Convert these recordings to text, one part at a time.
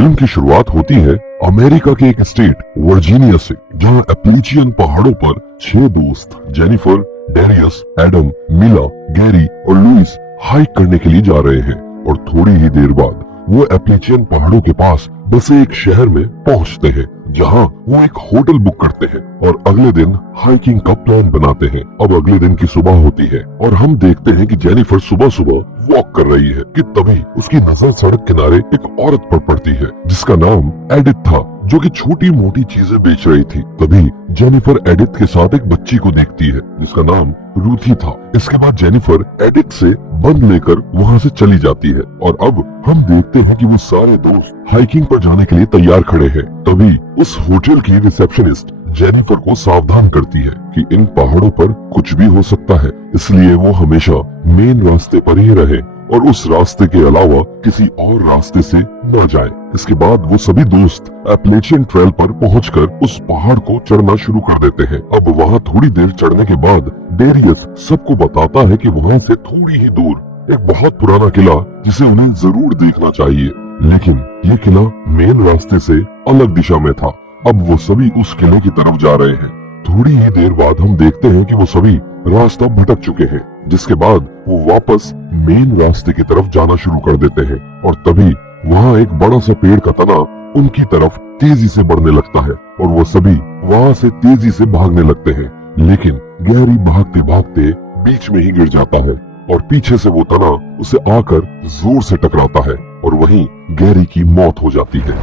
Film की शुरुआत होती है अमेरिका के एक स्टेट वर्जीनिया से, जहां एप्लीचियन पहाड़ों पर 6 दोस्त जेनिफर, डेरियस, एडम, मिला, गैरी और लुइस हाइक करने के लिए जा रहे हैं। और थोड़ी ही देर बाद वो एप्लीचियन पहाड़ों के पास बसे एक शहर में पहुंचते हैं, जहां वो एक होटल बुक करते हैं और अगले दिन हाइकिंग का प्लान बनाते हैं। अब अगले दिन की सुबह होती है और हम देखते हैं कि जेनिफर सुबह सुबह वॉक कर रही है कि तभी उसकी नजर सड़क किनारे एक औरत पर पड़ती है जिसका नाम एडिथ था, जो कि छोटी मोटी चीजें बेच रही थी। तभी जेनिफर एडिथ के साथ एक बच्ची को देखती है जिसका नाम रूथी था। इसके बाद जेनिफर एडिथ से बंद लेकर वहाँ से चली जाती है और अब हम देखते हैं कि वो सारे दोस्त हाइकिंग पर जाने के लिए तैयार खड़े हैं। तभी उस होटल की रिसेप्शनिस्ट जेनिफर को सावधान करती है कि इन पहाड़ों पर कुछ भी हो सकता है, इसलिए वो हमेशा मेन रास्ते पर ही रहे और उस रास्ते के अलावा किसी और रास्ते से न जाए। इसके बाद वो सभी दोस्त एप्लेचियन ट्रेल पर पहुंचकर उस पहाड़ को चढ़ना शुरू कर देते हैं। अब वहाँ थोड़ी देर चढ़ने के बाद डेरियस सबको बताता है कि वहाँ से थोड़ी ही दूर एक बहुत पुराना किला जिसे उन्हें जरूर देखना चाहिए, लेकिन ये किला मेन रास्ते से अलग दिशा में था। अब वो सभी उस किले की तरफ जा रहे हैं। थोड़ी ही देर बाद हम देखते हैं कि वो सभी रास्ता भटक चुके हैं, जिसके बाद वो वापस मेन रास्ते की तरफ जाना शुरू कर देते हैं और तभी वहाँ एक बड़ा सा पेड़ का तना उनकी तरफ तेजी से बढ़ने लगता है और वो सभी वहाँ से तेजी से भागने लगते हैं। लेकिन गैरी भागते भागते बीच में ही गिर जाता है और पीछे से वो तना उसे आकर जोर से टकराता है और वहीं गैरी की मौत हो जाती है।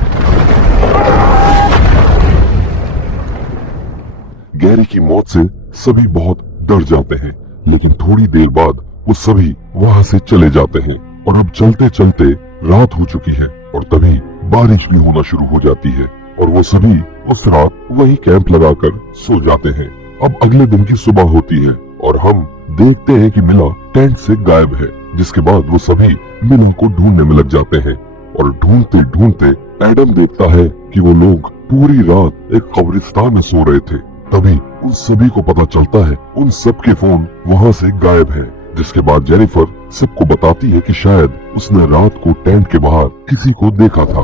गैरी की मौत से सभी बहुत डर जाते हैं, लेकिन थोड़ी देर बाद वो सभी वहाँ से चले जाते हैं और अब चलते चलते रात हो चुकी है और तभी बारिश भी होना शुरू हो जाती है और वो सभी उस रात वही कैंप लगाकर सो जाते हैं। अब अगले दिन की सुबह होती है और हम देखते हैं कि मिला टेंट से गायब है, जिसके बाद वो सभी मिला को ढूंढने में लग जाते हैं और ढूंढते ढूंढते एडम देखता है कि वो लोग पूरी रात एक कब्रिस्तान में सो रहे थे। तभी उन सभी को पता चलता है उन सबके फोन वहाँ से गायब हैं, जिसके बाद जेनिफर सबको बताती है कि शायद उसने रात को टेंट के बाहर किसी को देखा था।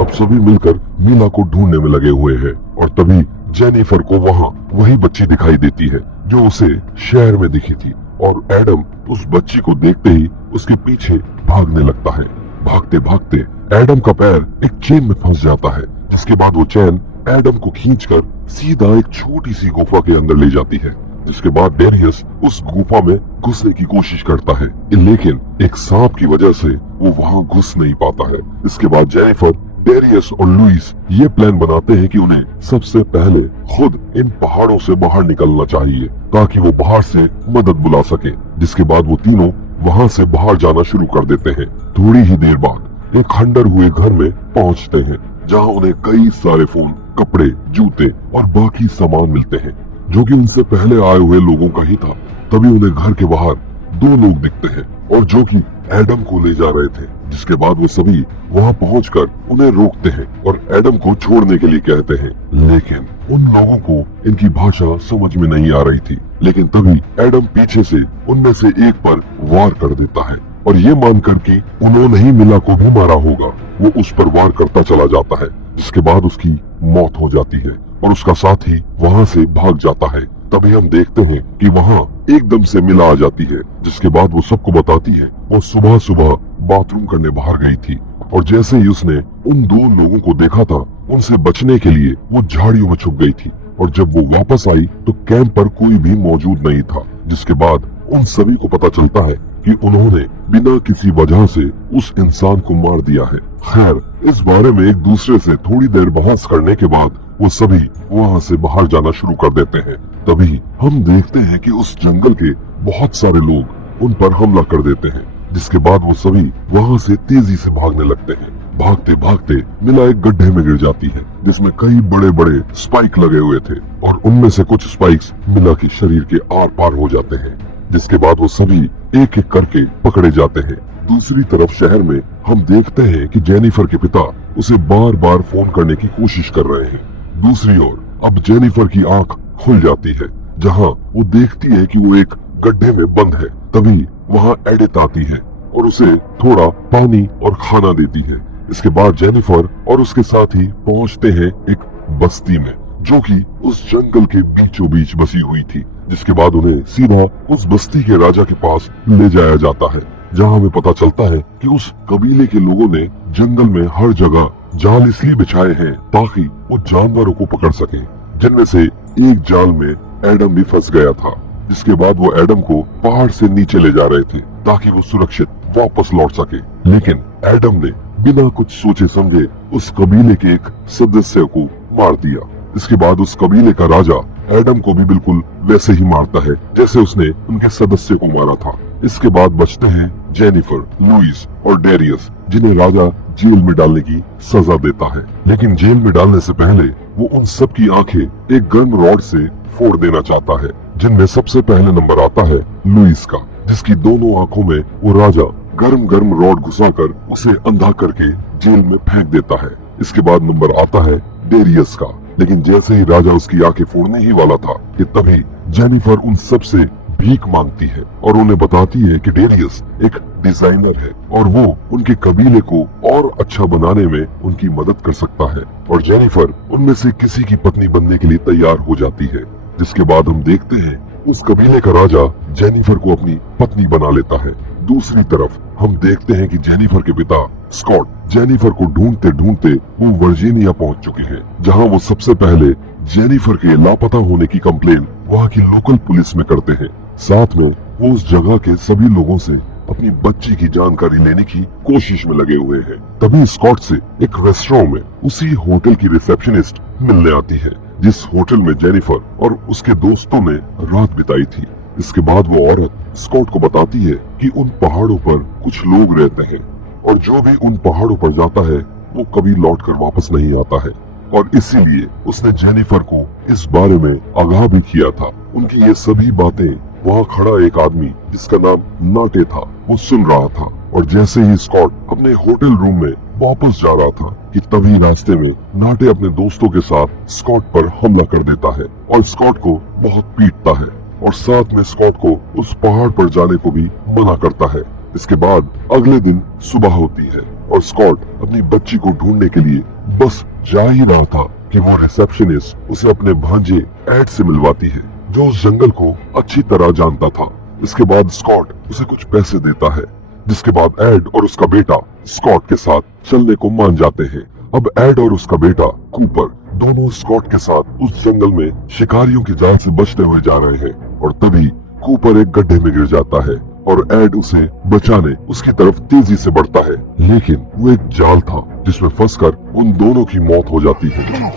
अब सभी मिलकर मीला को ढूंढने में लगे हुए हैं और तभी जेनिफर को वहाँ वही बच्ची दिखाई देती है जो उसे शहर में दिखी थी और एडम उस बच्ची को देखते ही उसके पीछे भागने लगता है। भागते भागते एडम का पैर एक चेन में फंस जाता है, जिसके बाद वो चैन एडम को खींचकर सीधा एक छोटी सी गुफा के अंदर ले जाती है। जिसके बाद डेरियस उस गुफा में घुसने की कोशिश करता है, लेकिन एक सांप की वजह से वो वहाँ घुस नहीं पाता है। इसके बाद जेनिफर, डेरियस और लुइस ये प्लान बनाते हैं कि उन्हें सबसे पहले खुद इन पहाड़ों से बाहर निकलना चाहिए ताकि वो बाहर से मदद बुला सके। जिसके बाद वो तीनों वहाँ से बाहर जाना शुरू कर देते हैं। थोड़ी ही देर बाद एक खंडर हुए घर में पहुँचते हैं, जहाँ उन्हें कई सारे फोन, कपड़े, जूते और बाकी सामान मिलते हैं जो कि उनसे पहले आए हुए लोगों का ही था। तभी उन्हें घर के बाहर 2 लोग दिखते हैं और जो कि एडम को ले जा रहे थे। जिसके बाद वो सभी वहाँ पहुंचकर उन्हें रोकते हैं और एडम को छोड़ने के लिए कहते हैं, लेकिन उन लोगों को इनकी भाषा समझ में नहीं आ रही थी। लेकिन तभी एडम पीछे से उनमें से एक पर वार कर देता है और ये मानकर कि उन्होंने ही मिला को भी मारा होगा, वो उस पर वार करता चला जाता है। जिसके बाद उसकी मौत हो जाती है और उसका साथी वहाँ से भाग जाता है। तभी हम देखते हैं कि वहाँ एकदम से मिला आ जाती है, जिसके बाद वो सबको बताती है वो सुबह सुबह बाथरूम करने बाहर गई थी और जैसे ही उसने उन 2 लोगों को देखा था, उनसे बचने के लिए वो झाड़ियों में छुप गई थी और जब वो वापस आई तो कैंप पर कोई भी मौजूद नहीं था। जिसके बाद उन सभी को पता चलता है कि उन्होंने बिना किसी वजह से उस इंसान को मार दिया है। खैर, इस बारे में एक दूसरे से थोड़ी देर बहस करने के बाद वो सभी वहाँ से बाहर जाना शुरू कर देते हैं। तभी हम देखते हैं कि उस जंगल के बहुत सारे लोग उन पर हमला कर देते हैं। जिसके बाद वो सभी वहाँ से तेजी से भागने लगते हैं। भागते भागते मिला एक गड्ढे में गिर जाती है जिसमें कई बड़े बड़े स्पाइक लगे हुए थे और उनमें से कुछ स्पाइक्स मिला के शरीर के आर पार हो जाते हैं। जिसके बाद वो सभी एक एक करके पकड़े जाते हैं। दूसरी तरफ शहर में हम देखते हैं कि जेनिफर के पिता उसे बार बार फोन करने की कोशिश कर रहे हैं। दूसरी ओर अब जेनिफर की आंख खुल जाती है, जहां वो देखती है कि वो एक गड्ढे में बंद है। तभी वहां एडिथ आती है और उसे थोड़ा पानी और खाना देती है। इसके बाद जेनिफर और उसके साथी पहुंचते हैं एक बस्ती में, जो कि उस जंगल के बीचों बीच बसी हुई थी। जिसके बाद उन्हें सीधा उस बस्ती के राजा के पास ले जाया जाता है, जहां हमें पता चलता है कि उस कबीले के लोगों ने जंगल में हर जगह जाल इसलिए बिछाए हैं ताकि वो जानवरों को पकड़ सके, जिनमें से एक जाल में एडम भी फंस गया था। जिसके बाद वो एडम को पहाड़ से नीचे ले जा रहे थे ताकि वो सुरक्षित वापस लौट सके, लेकिन एडम ने बिना कुछ सोचे समझे उस कबीले के एक सदस्य को मार दिया। इसके बाद उस कबीले का राजा एडम को भी बिल्कुल वैसे ही मारता है जैसे उसने उनके सदस्य को मारा था। इसके बाद बचते हैं जेनिफर, लुइस और डेरियस, जिन्हें राजा जेल में डालने की सजा देता है। लेकिन जेल में डालने से पहले वो उन सब की आंखें एक गर्म रॉड से फोड़ देना चाहता है, जिनमें सबसे पहले नंबर आता है लुइस का, जिसकी दोनों आंखों में वो राजा गर्म गर्म रॉड घुसाकर उसे अंधा करके जेल में फेंक देता है। इसके बाद नंबर आता है डेरियस का, लेकिन जैसे ही राजा उसकी आंखें फोड़ने ही वाला था कि तभी जेनिफर उन सब से भीख मांगती है और उन्हें बताती है कि डेरियस एक डिजाइनर है और वो उनके कबीले को और अच्छा बनाने में उनकी मदद कर सकता है, और जेनिफर उनमें से किसी की पत्नी बनने के लिए तैयार हो जाती है। जिसके बाद हम देखते हैं उस कबीले का राजा जेनिफर को अपनी पत्नी बना लेता है। दूसरी तरफ हम देखते हैं कि जेनिफर के पिता स्कॉट जेनिफर को ढूंढते ढूंढते वो वर्जीनिया पहुंच चुके हैं, जहां वो सबसे पहले जेनिफर के लापता होने की कंप्लेन वहां की लोकल पुलिस में करते हैं। साथ में वो उस जगह के सभी लोगों से अपनी बच्ची की जानकारी लेने की कोशिश में लगे हुए हैं। तभी स्कॉट से एक रेस्टोरेंट में उसी होटल की रिसेप्शनिस्ट मिलने आती है, जिस होटल में जेनिफर और उसके दोस्तों ने रात बिताई थी। इसके बाद वो औरत स्कॉट को बताती है कि उन पहाड़ों पर कुछ लोग रहते हैं और जो भी उन पहाड़ों पर जाता है वो कभी लौटकर वापस नहीं आता है, और इसीलिए उसने जेनिफर को इस बारे में आगाह भी किया था। उनकी ये सभी बातें वहाँ खड़ा एक आदमी जिसका नाम नाटे था वो सुन रहा था, और जैसे ही स्कॉट अपने होटल रूम में वापस जा रहा था कि तभी रास्ते में नाटे अपने दोस्तों के साथ स्कॉट पर हमला कर देता है और स्कॉट को बहुत पीटता है, और साथ में स्कॉट को उस पहाड़ पर जाने को भी मना करता है। इसके बाद अगले दिन सुबह होती है और स्कॉट अपनी बच्ची को ढूंढने के लिए बस जा ही रहा था कि वो रिसेप्शनिस्ट उसे अपने भांजे एड से मिलवाती है, जो उस जंगल को अच्छी तरह जानता था। इसके बाद स्कॉट उसे कुछ पैसे देता है, जिसके बाद एड और उसका बेटा स्कॉट के साथ चलने को मान जाते हैं। अब एड और उसका बेटा कूपर दोनों स्कॉट के साथ उस जंगल में शिकारियों की जाल से बचते हुए जा रहे हैं, और तभी कूपर एक गड्ढे में गिर जाता है और एड उसे बचाने उसकी तरफ तेजी से बढ़ता है, लेकिन वो एक जाल था जिसमें फंसकर उन दोनों की मौत हो जाती है।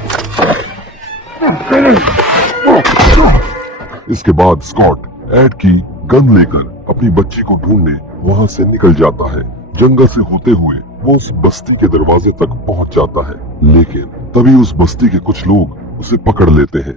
इसके बाद स्कॉट एड की गन लेकर अपनी बच्ची को ढूंढने वहाँ से निकल जाता है। जंगल से होते हुए वो उस बस्ती के दरवाजे तक पहुँच जाता है, लेकिन तभी उस बस्ती के कुछ लोग उसे पकड़ लेते हैं।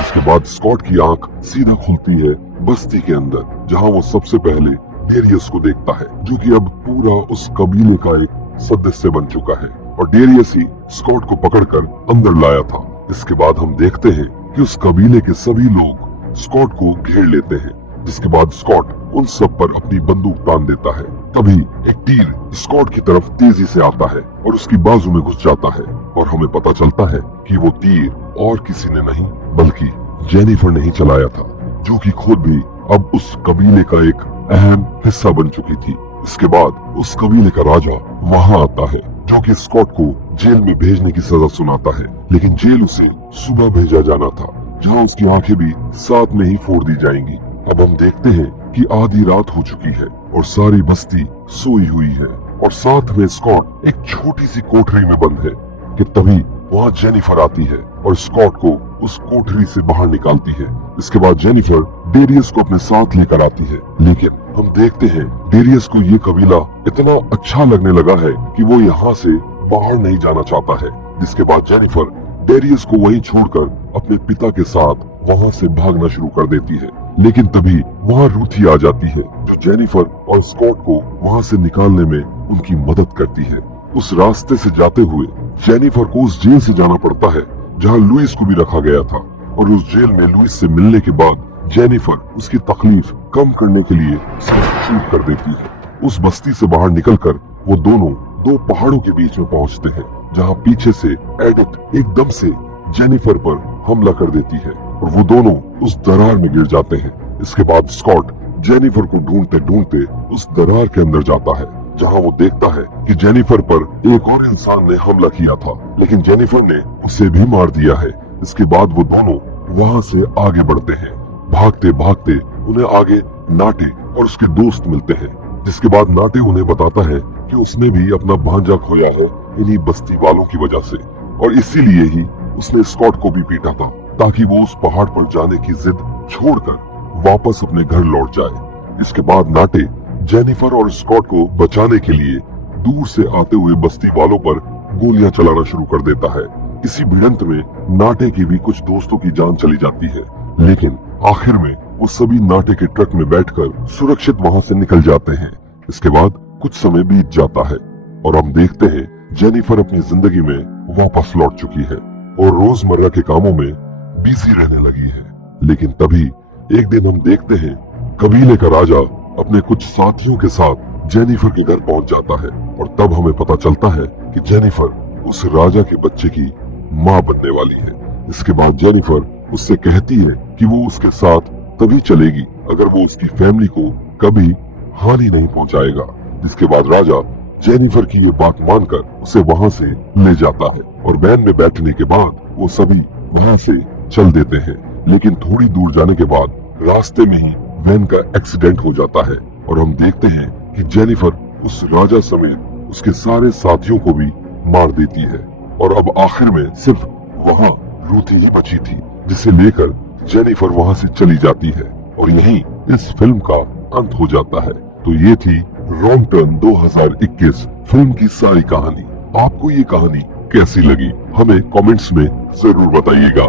इसके बाद स्कॉट की आंख सीधा खुलती है बस्ती के अंदर, जहां वो सबसे पहले डेरियस को देखता है, जो कि अब पूरा उस कबीले का एक सदस्य बन चुका है, और डेरियस ही स्कॉट को पकड़कर अंदर लाया था। इसके बाद हम देखते हैं कि उस कबीले के सभी लोग स्कॉट को घेर लेते हैं, जिसके बाद स्कॉट उन सब पर अपनी बंदूक तान देता है। तभी एक तीर स्कॉट की तरफ तेजी से आता है और उसकी बाजू में घुस जाता है, और हमें पता चलता है कि वो तीर और किसी ने नहीं बल्कि जेनिफर ने ही चलाया था, जो कि खुद भी अब उस कबीले का एक अहम हिस्सा बन चुकी थी। इसके बाद उस कबीले का राजा वहाँ आता है, जो कि स्कॉट को जेल में भेजने की सजा सुनाता है, लेकिन जेल उसे सुबह भेजा जाना था, जहाँ उसकी आंखें भी साथ में ही फोड़ दी जाएंगी। अब हम देखते हैं कि आधी रात हो चुकी है और सारी बस्ती सोई हुई है, और साथ में स्कॉट एक छोटी सी कोठरी में बंद है कि तभी वहाँ जेनिफर आती है और स्कॉट को उस कोठरी से बाहर निकालती है। इसके बाद जेनिफर डेरियस को अपने साथ लेकर आती है, लेकिन हम देखते हैं डेरियस को ये कबीला इतना अच्छा लगने लगा है कि वो यहाँ से बाहर नहीं जाना चाहता है। जिसके बाद जेनिफर डेरियस को वहीं छोड़कर अपने पिता के साथ वहाँ से भागना शुरू कर देती है, लेकिन तभी वहाँ रूथी आ जाती है, जो जेनिफर और स्कॉट को वहाँ से निकालने में उनकी मदद करती है। उस रास्ते से जाते हुए जेनिफर को उस जेल से जाना पड़ता है जहाँ लुइस को भी रखा गया था, और उस जेल में लुइस से मिलने के बाद जेनिफर उसकी तकलीफ कम करने के लिए शूट कर देती है। उस बस्ती से बाहर निकलकर वो दोनों दो पहाड़ों के बीच में पहुंचते हैं, जहां पीछे से एडिथ एकदम से जेनिफर पर हमला कर देती है और वो दोनों उस दरार में गिर जाते हैं। इसके बाद स्कॉट जेनिफर को ढूंढते ढूंढते उस दरार के अंदर जाता है, जहां वो देखता है कि जेनिफर पर एक और इंसान ने हमला किया था, लेकिन जेनिफर ने उसे भी मार दिया है। इसके बाद वो दोनों वहां से आगे बढ़ते हैं। भागते भागते उन्हें आगे नाटे और उसके दोस्त मिलते हैं, जिसके बाद नाटे उन्हें बताता है कि उसने भी अपना भांजा खोया है इन्हीं बस्ती वालों की वजह से, और इसीलिए ही उसने स्कॉट को भी पीटा था, ताकि वो उस पहाड़ पर जाने की जिद छोड़कर वापस अपने घर लौट जाए। इसके बाद नाटे जेनिफर और स्कॉट को बचाने के लिए दूर से आते हुए बस्ती वालों पर गोलियां चलाना शुरू कर देता है। इसी भिड़ंत में नाटे की भी कुछ दोस्तों की जान चली जाती है, लेकिन आखिर में वो सभी नाटे के ट्रक में बैठकर सुरक्षित वहां से निकल जाते हैं। इसके बाद कुछ समय बीत जाता है और हम देखते हैं जेनिफर अपनी जिंदगी में वापस लौट चुकी है और रोजमर्रा के कामों में बिजी रहने लगी है। लेकिन तभी एक दिन हम देखते हैं कबीले का राजा अपने कुछ साथियों के साथ जेनिफर के घर पहुंच जाता है और तब हमें पता चलता है कि जेनिफर उस राजा के बच्चे की मां बनने वाली है। इसके बाद जेनिफर उससे कहती है कि वो उसके साथ तभी चलेगी अगर वो उसकी फैमिली को कभी हानि नहीं पहुंचाएगा। इसके बाद राजा जेनिफर की ये बात मानकर उसे वहां से ले जाता है और वैन में बैठने के बाद वो सभी वहां से चल देते हैं। लेकिन थोड़ी दूर जाने के बाद रास्ते में ही वैन का एक्सीडेंट हो जाता है और हम देखते हैं कि जेनिफर उस राजा समेत उसके सारे साथियों को भी मार देती है और अब आखिर में सिर्फ वहां रूथी ही बची थी, जिसे लेकर जेनिफर वहां से चली जाती है और यहीं इस फिल्म का अंत हो जाता है। तो ये थी रॉन्ग टर्न 2021 फिल्म की सारी कहानी। आपको ये कहानी कैसी लगी हमें कमेंट्स में जरूर बताइएगा।